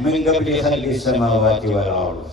من قبل خلق السماوات والأرض.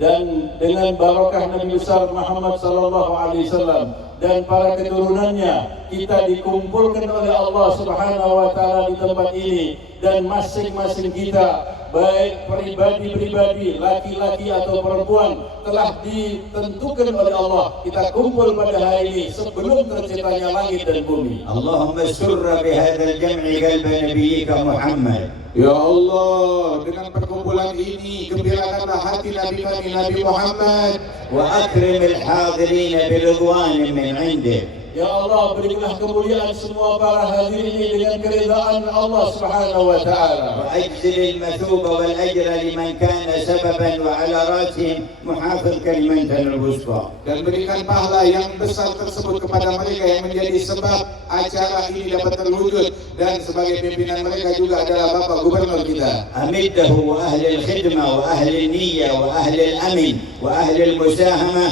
Dan dengan barakah Nabi besar Muhammad sallallahu alaihi wasallam dan para keturunannya, kita dikumpulkan oleh Allah Subhanahu wa taala di tempat ini, dan masing-masing kita, baik pribadi-pribadi, laki-laki atau perempuan, telah ditentukan oleh Allah. Kita kumpul pada hari ini sebelum terciptanya langit dan bumi. Allahumma surra bihadha al-jam'i qalba nabiyyika Muhammad. Ya Allah, dengan perkumpulan ini gembirakanlah hati Nabi kami Nabi Muhammad, wa akrim al-hadirin biridwan min 'indik. Ya Allah, berikanlah kemuliaan semua para hadirin ini dengan keridaan Allah Subhanahu wa taala. وأجزل المثوبة والأجر لمن كان سببا وعلى رأسهم محافظ كلمتنا الوسطى. Dan berikan pahala yang besar tersebut kepada mereka yang menjadi sebab acara ini dapat terwujud, dan sebagai pimpinan mereka juga adalah Bapak Gubernur kita. أمده وأهل الخدمة وأهل النية وأهل الأمن وأهل المساهمة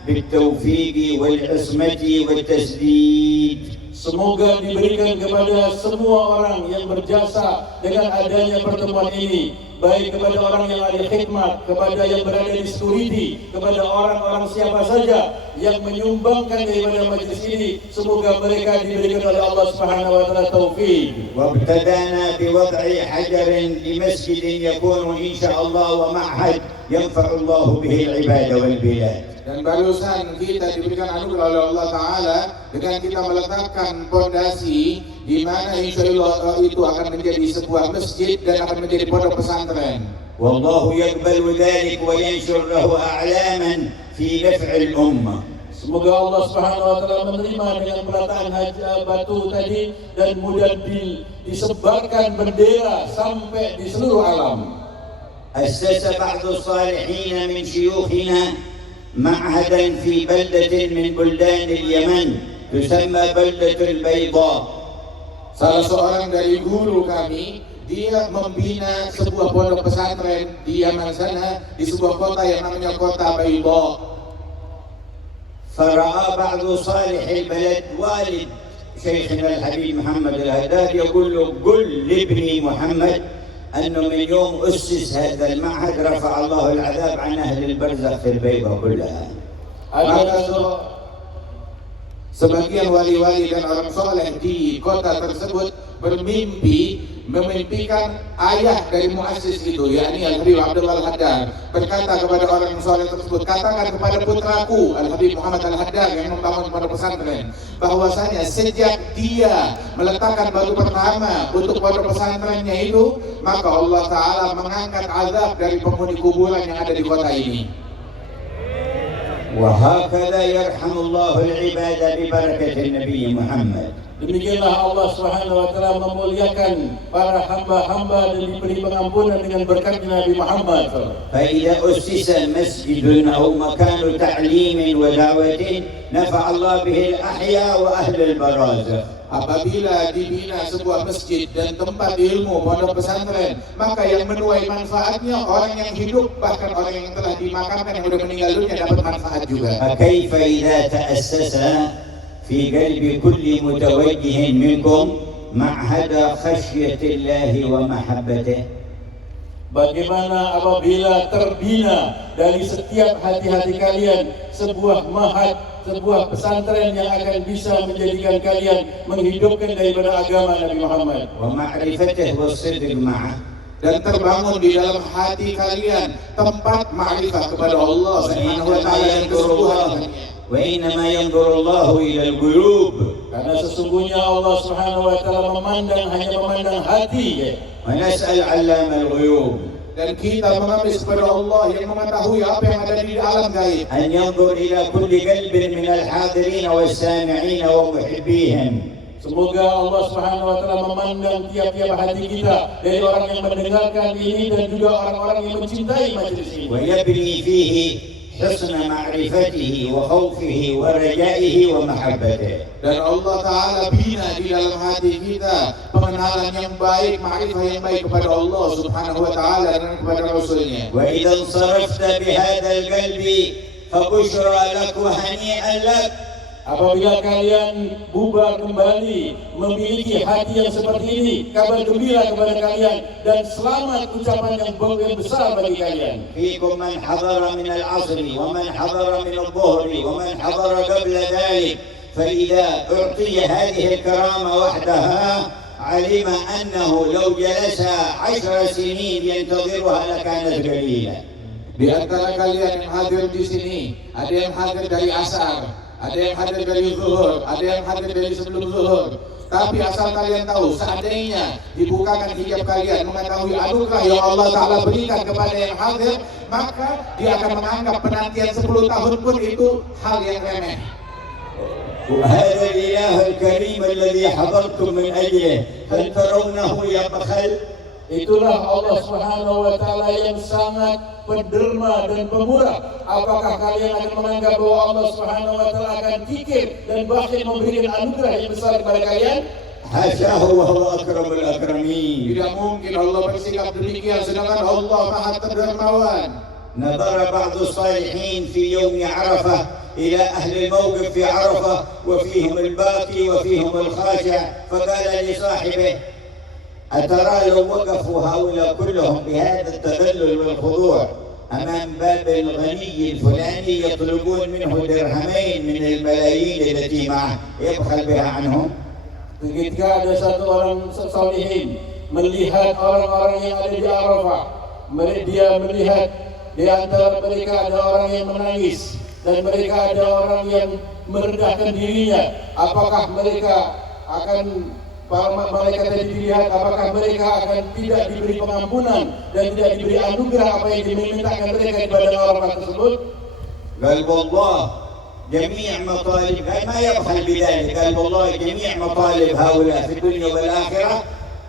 بالتوفيق والعصمة والتسديد. Semoga diberikan kepada semua orang yang berjasa dengan adanya pertemuan ini, baik kepada orang yang ada khidmat, kepada yang berada di security, kepada orang-orang siapa saja yang menyumbangkan daripada majlis ini. Semoga mereka diberikan oleh Allah Subhanahu wa taala taufik. وابتدأنا بوضع حجر لمسجد يكون إن شاء الله ومعهد ينفع الله به العباد والبلاد. Dan barusan kita diberikan anugerah oleh Allah Ta'ala dengan kita meletakkan pondasi di mana insya Allah itu akan menjadi sebuah masjid dan akan menjadi pondok pesantren. والله يقبل ذلك وينشر له أعلاما في نفع الأمة. Semoga Allah Subhanahu wa taala menerima dengan peletaan batu tadi, dan mudah disebarkan bendera sampai di seluruh alam. أسس بعض الصالحين من شيوخنا معهدا في بلدة من بلدان اليمن تسمى بلدة البيضاء. Salah seorang dari guru kami, dia membina sebuah pondok pesantren di Yaman sana, di sebuah kota yang namanya kota Bayda. فرأى بعض صالح البلد والد شيخنا الحبيب محمد الهداد يقول له قل لابني محمد أنه من يوم أسس هذا المعهد رفع الله العذاب عن أهل البرزخ في البيضة كلها. Sebagian wali-wali dan orang soleh di kota tersebut memimpikan ayah dari muassis itu, yakni Al-Habib Abdullah Al-Haddad, berkata kepada orang soleh tersebut, katakan kepada putraku Al-Habib Muhammad Al-Haddad yang membangun pondok pesantren, bahwasanya sejak dia meletakkan batu pertama untuk pondok pesantrennya itu, maka Allah Ta'ala mengangkat azab dari penghuni kuburan yang ada di kota ini. وهكذا يرحم الله العباد ببركة النبي محمد. Demikianlah Allah Subhanahu wa taala memuliakan para hamba-hamba dan diberi pengampunan dengan berkat Nabi Muhammad. فإذا أسس مسجد أو مكان تعليم ودعوة نفع الله به الأحياء وأهل البرازخ. Apabila dibina sebuah masjid dan tempat ilmu pondok pesantren, maka yang menuai manfaatnya orang yang hidup, bahkan orang yang telah dimakamkan yang sudah meninggal dunia dapat manfaat juga. فكيف إذا تأسس في قلب كل متوجه منكم معهد خشية الله ومحبته. Bagaimana apabila terbina dari setiap hati-hati kalian sebuah mahad, sebuah pesantren yang akan bisa menjadikan kalian menghidupkan daripada agama Nabi Muhammad. ومعرفته والصدق معه. Dan terbangun di dalam hati kalian tempat ma'rifah kepada Allah Subhanahu wa taala dan kesungguhan. وإنما ينظر الله إلى القلوب. Karena sesungguhnya Allah Subhanahu wa taala hanya memandang hati. ونسأل علام الغيوب. Dan kita mengamis kepada Allah yang mengetahui apa yang ada di alam gaib, أن ينظر إلى كل قلب من الحاضرين والسامعين ومحبيهم. Semoga Allah Subhanahu wa taala memandang tiap-tiap hati kita, dari orang yang mendengarkan ini dan juga orang-orang yang mencintai majelis ini. ويبني فيه حسن معرفته وخوفه ورجائه ومحبته. Dan Allah Ta'ala bina di dalam hati kita pengenalan yang baik, ma'rifah yang baik kepada Allah Subhanahu wa Ta'ala dan kepada Rasulnya. وإذا انصرفت بهذا القلب فبشرى لك وهنيئا لك. Apabila kalian bubar kembali memiliki hati yang seperti ini, kabar gembira kepada kalian dan selamat ucapan yang besar bagi kalian. فيكم من حضر من العصر ومن حضر من الظهر ومن حضر قبل ذلك فإذا أعطي هذه الكرامة وحدها علم أنه لو جلس 10 سنين ينتظرها لكانت قليلة. Di antara kalian yang hadir di sini, ada yang hadir dari asar, ada yang hadir dari zuhur, ada yang hadir dari sebelum zuhur. Tapi asal kalian tahu, seandainya dibukakan hijab kalian mengetahui anugerah yang Allah Ta'ala berikan kepada yang hadir, maka dia akan menganggap penantian 10 tahun pun itu hal yang remeh. وهذا الإله الكريم الذي حضرتم من أجله هل ترونه يبخل؟ Itulah Allah Subhanahu wa taala yang sangat penderma dan pemurah. Apakah kalian akan menganggap bahwa Allah Subhanahu wa taala akan kikir dan bakhil memberikan anugerah yang besar kepada kalian? حاشاه وهو أكرم الأكرمين. Tidak mungkin Allah bersikap demikian, sedangkan Allah Maha Dermawan. نظر بعض الصالحين في يوم عرفة إلى أهل الموقف في عرفة وفيهم الباكي وفيهم الخاشع فقال لصاحبه أترى لو وقفوا هؤلاء كلهم بهذا التذلل والخضوع أمام باب الغني الفلاني يطلبون منه درهمين من الملايين التي معه يبخل بها عنهم. Ketika ada satu orang salihin melihat orang-orang yang ada di Arafah, dia melihat di antara mereka ada orang yang menangis dan mereka ada orang yang merendahkan dirinya. Apakah mereka akan, para malaikat tadi dilihat, apakah mereka akan tidak diberi pengampunan dan tidak diberi anugerah apa yang dimintakan mereka di padang Arafah tersebut? قال والله جميع مطالب ما يبخل بذلك. قال والله جميع مطالب هؤلاء في الدنيا والآخرة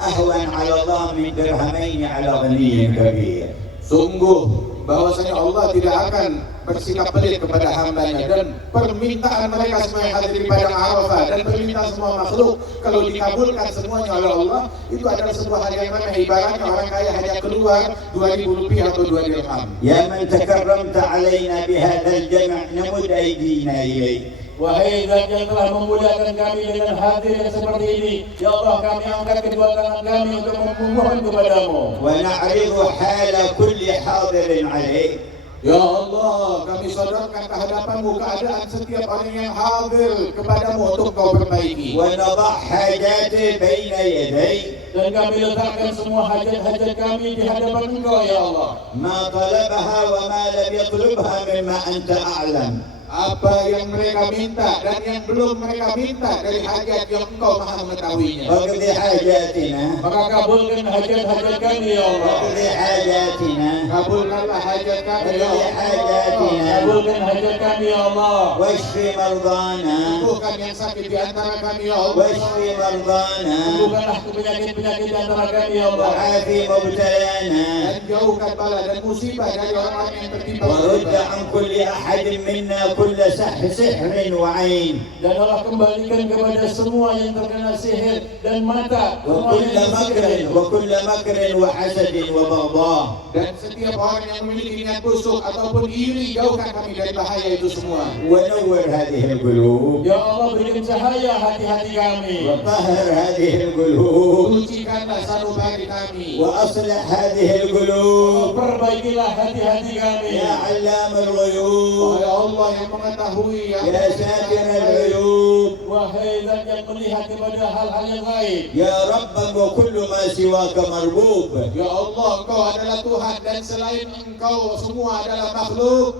أهون على الله من درهمين على غني كبير. Sungguh bahwasanya Allah tidak akan bersikap pelit kepada hambanya, dan permintaan mereka semua yang hadir di padang Arafah dan permintaan semua makhluk kalau dikabulkan semuanya oleh Allah itu adalah sebuah hal yang remeh. Ibaratnya orang kaya hanya keluar 2.000 rupiah atau 2 dirham. يا من تكرمت علينا بهذا الجمع نمد أيدينا إليك. Wahai Zat yang telah memuliakan kami dengan hadir yang seperti ini, ya Allah, kami angkat kedua tangan kami untuk memohon kepadamu. ونعرض حال كل حاضر عليك. Ya Allah, kami sodorkan kehadapanmu keadaan setiap orang yang hadir kepadamu untuk kau perbaiki. ونضع حاجاته بين يديك. Dan kami letakkan semua hajat-hajat kami di hadapan Engkau, ya Allah. ما طلبها وما لم يطلبها مما أنت أعلم. Apa yang mereka minta dan yang belum mereka minta dari hajat yang Engkau Maha mengetahuinya. فاقض حاجاتنا. Maka kabulkan hajat-hajat kami, ya Allah. فاقض حاجاتنا. Kabulkanlah hajat kami, ya فاقض Allah. حاجاتنا. Kabulkan hajat kami, ya Allah. واشف مرضانا. Sembuhkan yang sakit di antara kami, ya Allah. واشف مرضانا. Sembuhkanlah penyakit-penyakit di antara kami, ya Allah. وعافي مبتلانا. Dan jauhkan bala dan musibah dari orang-orang yang tertimpa ورد musibah. عن كل أحد منا كل سحر وعين. Dan Allah kembalikan kepada semua yang terkena sihir dan mata, وكل مكر وحسد وبغضاء. Dan setiap orang yang memiliki niat busuk ataupun iri, jauhkan kami dari bahaya itu semua. ونور هذه القلوب. Ya Allah, berikan cahaya hati-hati kami. وطهر هذه القلوب. Sucikanlah sanubari kami. وأصلح هذه القلوب. Perbaikilah hati-hati kami. يا علام الغيوب. Wahai Allah yang mengetahui, yang يا ساتر العيوب. Wahai Zat yang melihat kepada hal-hal yang gaib. يا رب وكل ما سواك مربوب. Ya Allah, Engkau adalah Tuhan dan selain Engkau semua adalah makhluk.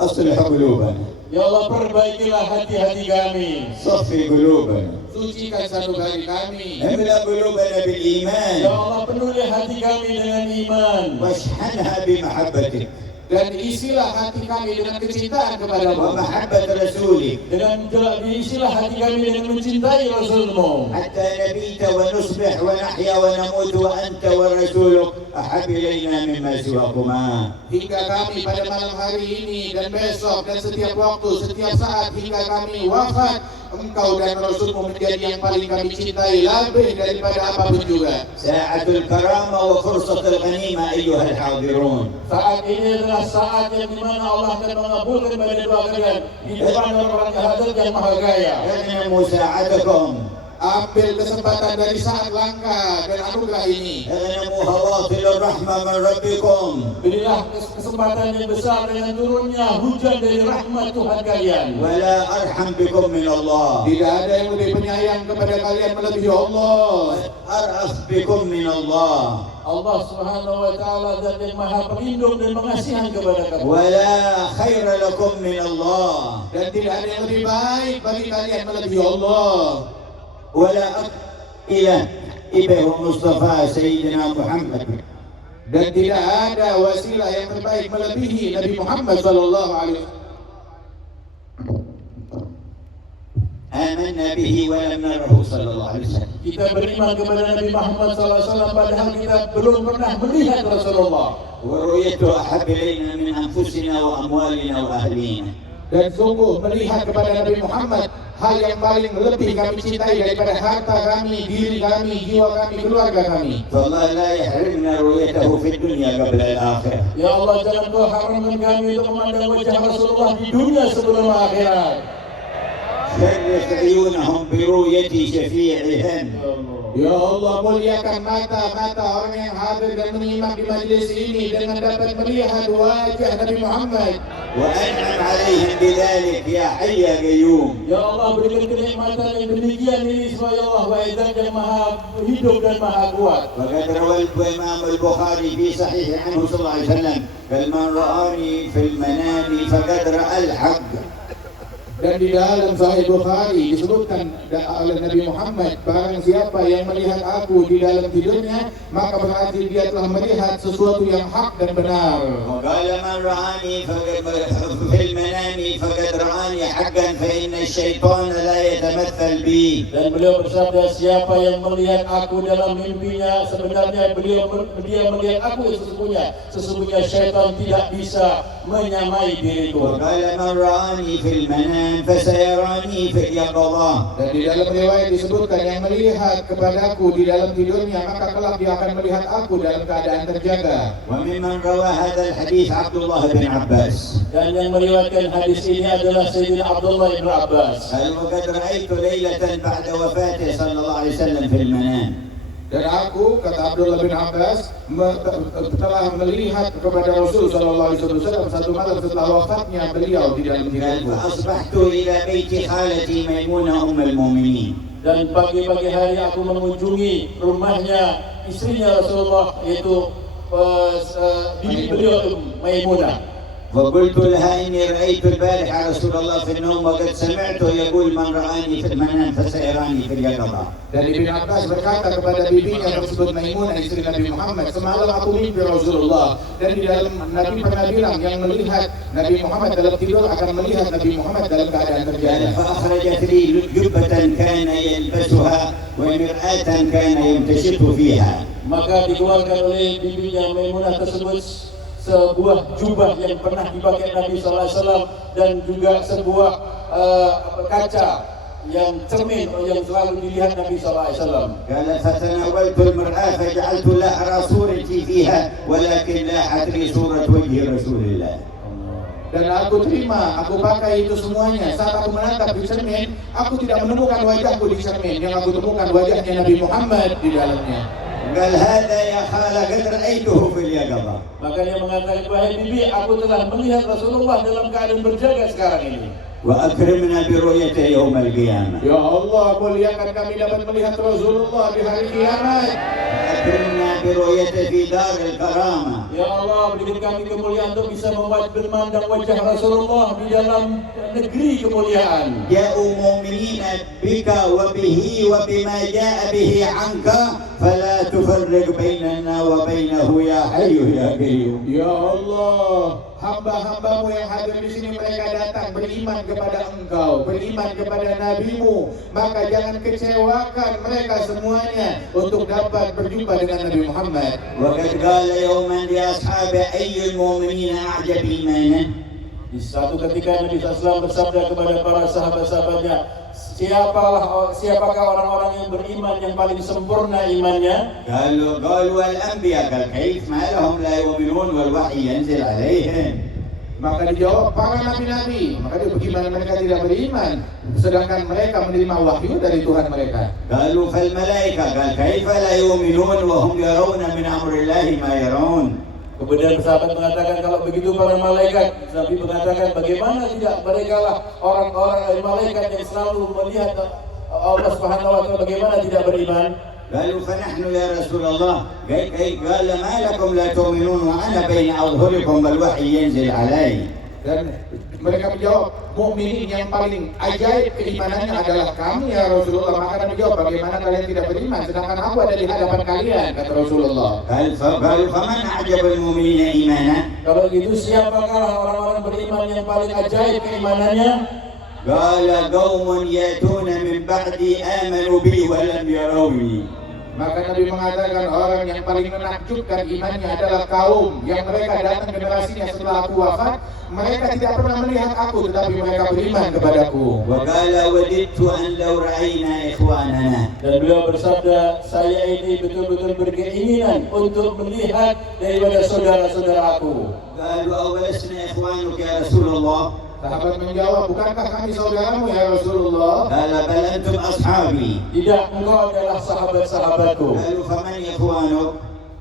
أصلح قلوبنا. Ya Allah, perbaikilah hati-hati kami. صفي قلوبنا. Sucikan sanubari kami. املأ قلوبنا Ya بالإيمان. Allah, penuhi hati kami dengan iman. واشحنها بمحبتك Dan isilah hati kami dengan kecintaan kepadamu. ومحبة رسولك Dengan diisilah hati kami dengan mencintai Rasul-Mu. حتى نبيت ونصبح ونحيا ونموت وأنت ورسولك أحب إلينا مما سواكما. Hingga kami pada malam hari ini dan besok dan setiap waktu, setiap saat hingga kami wafat, Engkau dan Rasulmu menjadi yang paling kami cintai lebih daripada apapun juga. ساعة الكرامة وفرصة الغنيمة أيها الحاضرون. Saat ini adalah saat yang dimana Allah akan mengabulkan pada doa kalian di depan orang-orang hadir yang maha gaya. اغنموا ساعتكم. Ambil kesempatan dari saat langka dan anugerah ini. اغنموا هواطل الرحمة من ربكم. Berilah kesempatan yang besar dengan turunnya hujan dari rahmat Tuhan kalian. ولا أرحم بكم من الله. Tidak ada yang lebih penyayang kepada kalian melebihi Allah. أرأف بكم من الله. Allah Subhanahu wa taala zat yang maha pelindung dan mengasihan kepada kamu. ولا خير لكم من الله. Dan tidak ada yang lebih baik bagi kalian melebihi Allah. ولا إله إبه مصطفى سيدنا محمد. Dan tidak ada wasilah yang terbaik melebihi Nabi Muhammad sallallahu alaihi wasallam. آمنا به ولم نره صلى الله عليه وسلم. Kita beriman kepada Nabi Muhammad SAW padahal kita belum pernah melihat Rasulullah. ورؤيته أحب إلينا من أنفسنا وأموالنا وأهلينا. Dan sungguh melihat kepada Nabi Muhammad hal yang paling lebih kami cintai daripada harta kami, diri kami, jiwa kami, keluarga kami. فالله لا يحرمنا رؤيته في الدنيا قبل الآخرة. Ya Allah, jangan Kau haramkan kami untuk memandang wajah Rasulullah di dunia sebelum akhirat. شرف عيونهم برؤية شفيعهم. Ya Allah, muliakan mata-mata orang yang hadir dan menyimak di majlis ini dengan dapat melihat wajah Nabi Muhammad. وأنعم عليهم بذلك يا حي يا قيوم. Ya Allah, berikan kenikmatan yang demikian ini supaya Allah Zat yang maha hidup dan maha kuat. وقد روى الإمام البخاري في صحيح عنه صلى الله عليه وسلم قال من رآني في المنام فقد رأى الحق. Dan di dalam Sahih Bukhari disebutkan oleh Nabi Muhammad, barang siapa yang melihat aku di dalam tidurnya, maka berarti dia telah melihat sesuatu yang hak dan benar. وقال من رآني في المنام فقد رآني حقا فإن الشيطان لا يتمثل بي. Dan beliau bersabda, siapa yang melihat aku dalam mimpinya, sebenarnya dia melihat aku sesungguhnya syaitan tidak bisa menyamai diriku. وقال من رآني في المنام فسيراني في اليقظة. Dan di dalam riwayat disebutkan yang melihat kepadaku di dalam tidurnya, maka kelak dia akan melihat aku dalam keadaan terjaga. وممن روى هذا الحديث عبد الله بن عباس. Dan yang meriwayatkan hadis ini adalah Sayyidina Abdullah bin Abbas. قال وقد رأيت ليلة بعد وفاته صلى الله عليه وسلم في المنام. Dan aku, kata Abdullah bin Abbas, telah melihat kepada Rasul sallallahu alaihi wasallam satu malam setelah wafatnya beliau di dalam قال tidurku. فأصبحت إلى بيت خالتي ميمونة أم المؤمنين. Dan pagi-pagi hari aku mengunjungi rumahnya istrinya Rasulullah, yaitu bibi beliau Maimunah. فقلت لها إني رأيت البارحة رسول الله في النوم وقد سمعته يقول من رآني في المنام فسيراني في اليقظة. Dan Ibn Abbas berkata kepada bibinya tersebut, Maimunah istri Nabi Muhammad, semalam aku mimpi Rasulullah, dan di dalam Nabi pernah bilang yang melihat Nabi Muhammad dalam tidur akan melihat Nabi Muhammad dalam keadaan terjaga. فأخرجت لي جبة كان يلبسها ومرآة كان يمتشط فيها. Maka dikeluarkan oleh bibinya Maimunah tersebut sebuah jubah yang pernah dipakai Nabi SAW dan juga sebuah kaca yang cermin yang selalu dilihat Nabi SAW. قال فتناولت المرآة فجعلت لا أرى صورتي فيها ولكن لاحت لي صورة وجه رسول الله. Dan aku terima, aku pakai itu semuanya. Saat aku menatap di cermin, aku tidak menemukan wajahku di cermin. Yang aku temukan wajahnya Nabi Muhammad di dalamnya. قال هذا يا خالة قد رأيته في اليقظة. Maka dia mengatakan, wahai bibi, aku telah melihat Rasulullah dalam keadaan berjaga sekarang ini. وأكرمنا برؤيته يوم القيامة. Ya Allah, muliakan kami dapat melihat Rasulullah di hari kiamat. أكرمنا برؤيته في دار الكرامة. Ya Allah, berikan kami kemuliaan untuk bisa memandang wajah Rasulullah di dalam negeri kemuliaan. جاءوا مؤمنين بك وبه وبما جاء به عنك فلا تفرق بيننا وبينه يا حي يا قيوم. Ya Allah, hamba-hambamu yang hadir di sini mereka datang beriman kepada Engkau, beriman kepada Nabi-Mu, maka jangan kecewakan mereka semuanya untuk dapat berjumpa dengan Nabi Muhammad. وقد قال يوما لأصحابه أي المؤمنين أعجب إيمانا. Di satu ketika Nabi SAW bersabda kepada para sahabat-sahabatnya, siapakah orang-orang yang beriman yang paling sempurna imannya? قالوا الأنبياء. قال كيف ما لهم لا يؤمنون والوحي ينزل عليهم. Maka dijawab para nabi-nabi, maka dia bagaimana mereka tidak beriman sedangkan mereka menerima wahyu dari Tuhan mereka. قالوا فالملائكة. قال كيف لا يؤمنون وهم يرون من أمر الله ما يرون. Kemudian sahabat mengatakan kalau begitu para malaikat, Nabi mengatakan bagaimana tidak, mereka lah orang-orang malaikat yang selalu melihat Allah Subhanahu wa taala, bagaimana tidak beriman? قالوا فنحن يا رسول الله. قال ما لكم لا تؤمنون وأنا بين أظهركم والوحي ينزل علي. Dan mereka menjawab, mukminin yang paling ajaib keimanannya adalah kami ya Rasulullah. Maka Nabi jawab, bagaimana kalian tidak beriman sedangkan aku ada di hadapan kalian, kata Rasulullah. قالوا فمن أعجب المؤمنين إيمانا. Kalau gitu siapakah orang-orang beriman yang paling ajaib keimanannya? قال قوم يأتون من بعدي آمنوا بي ولم يروني. Maka Nabi mengatakan orang yang paling menakjubkan imannya adalah kaum yang mereka datang generasinya setelah aku wafat, mereka tidak pernah melihat aku tetapi mereka beriman kepadaku. وقال وددت أن لو رأينا إخواننا. Dan beliau bersabda, saya ini betul-betul berkeinginan untuk melihat daripada saudara-saudaraku. قالوا أولسنا إخوانك يا رسول الله. Sahabat menjawab, bukankah kami saudaramu ya Rasulullah? قال بل أنتم أصحابي. Tidak, engkau adalah sahabat-sahabatku. قالوا فمن إخوانك.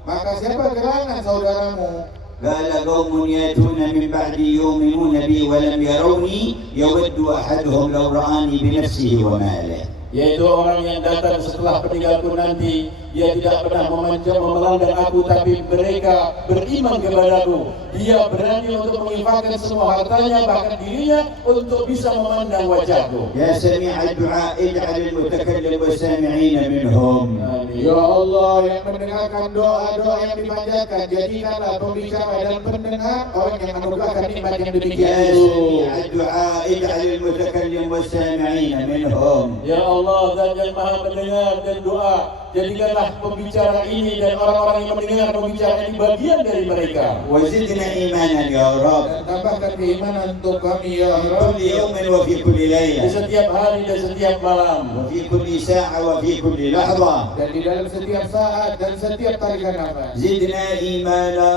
Maka siapa gerangan saudaramu? قال قوم يأتون من بعدي يؤمنون بي ولم يروني يود أحدهم لو رآني بنفسه وماله. Yaitu orang yang datang setelah peninggalku nanti, dia tidak pernah memandang aku, tapi mereka beriman kepadaku. Dia berani untuk menginfakkan semua hartanya, bahkan dirinya, untuk bisa memandang wajahku. يا سميع الدعاء اجعل المتكلم والسامعين منهم. Ya Allah yang mendengarkan doa-doa yang dipanjatkan, jadikanlah pembicara dan pendengar orang yang menukarkan nikmat yang demikian يا itu. سميع الدعاء اجعل المتكلم والسامعين منهم. Ya Allah, Zat yang Maha mendengar dan doa, jadikanlah pembicara ini dan orang-orang yang mendengar pembicara ini bagian dari mereka. وزدنا إيمانا يا رب. Dan tambahkan keimanan untuk kami ya كل Rabb. يوم وفي كل Di ليلة setiap hari dan setiap malam, وفي كل ساعة وفي كل لحظة. Dan di dalam setiap saat dan setiap tarikan nafas. زدنا إيمانا.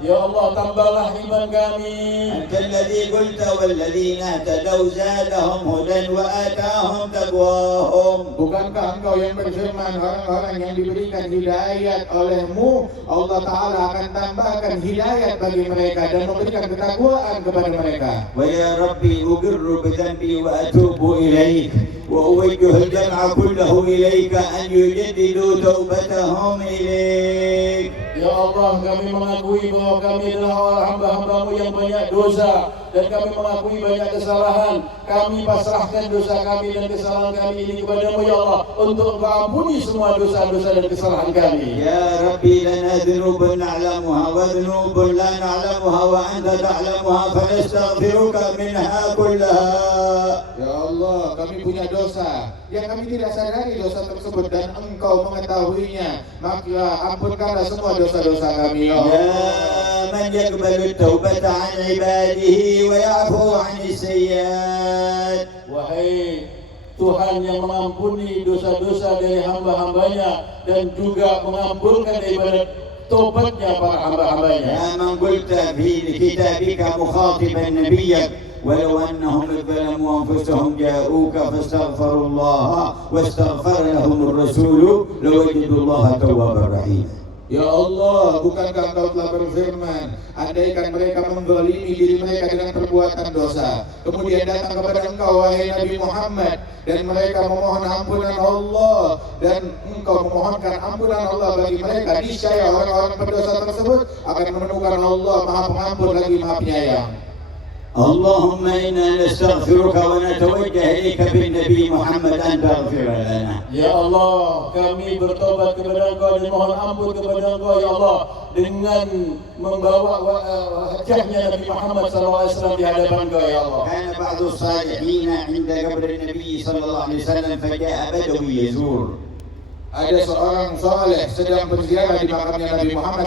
Ya Allah, tambahlah iman kami. أنت الذي قلت والذين اهتدوا زادهم هدى وآتاهم تقواهم. Bukankah engkau yang berfirman, orang-orang yang diberikan hidayat olehmu, Allah Ta'ala akan tambahkan hidayat bagi mereka dan memberikan ketakwaan kepada mereka. ويا ربي أقر بذنبي وأتوب إليك وأوجه الجمع كله إليك أن يجددوا توبتهم إليك. Ya Allah, kami mengakui bahwa kami adalah hamba-hambamu yang banyak dosa, dan kami mengakui banyak kesalahan. Kami pasrahkan dosa kami dan kesalahan kami ini kepadamu ya Allah, untuk Engkau ampuni semua dosa-dosa dan kesalahan kami. يا ربي لنا ذنوب نعلمها وذنوب لا نعلمها وأنت تعلمها فنستغفرك منها كلها. Ya Allah, kami punya dosa yang kami tidak sadari dosa tersebut dan Engkau mengetahuinya. Maka ampunkanlah semua dosa-dosa kami ya Allah. يا من يقبل التوبة عن عباده ويعفو عن السيئات. Wahai Tuhan yang mengampuni dosa-dosa dari hamba-hambanya dan juga mengabulkan daripada tobatnya para hamba-hambanya. يا من قلت في كتابك مخاطبا نبيك ولو أنهم إذ ظلموا أنفسهم جاءوك فاستغفروا الله واستغفر لهم الرسول لوجدوا الله توابا رحيما. Ya Allah, bukankah Engkau telah berfirman, andaikan mereka mendzalimi diri mereka dengan perbuatan dosa, kemudian datang kepada Engkau wahai Nabi Muhammad, dan mereka memohon ampunan Allah, dan Engkau memohonkan ampunan Allah bagi mereka, niscaya orang-orang berdosa tersebut akan menemukan Allah Maha Pengampun lagi Maha Penyayang. اللهم إنا نستغفرك ونتوجه إليك بالنبي محمد أن تغفر لنا. Ya Allah, kami bertobat kepada Engkau dan mohon ampun kepada Engkau ya Allah dengan membawa wajahnya Nabi Muhammad SAW di hadapan Engkau ya Allah. كان بعض الصالحين عند قبر النبي صلى الله عليه وسلم فجاء بدوي يزور. Ada seorang saleh sedang berziarah di makamnya Nabi Muhammad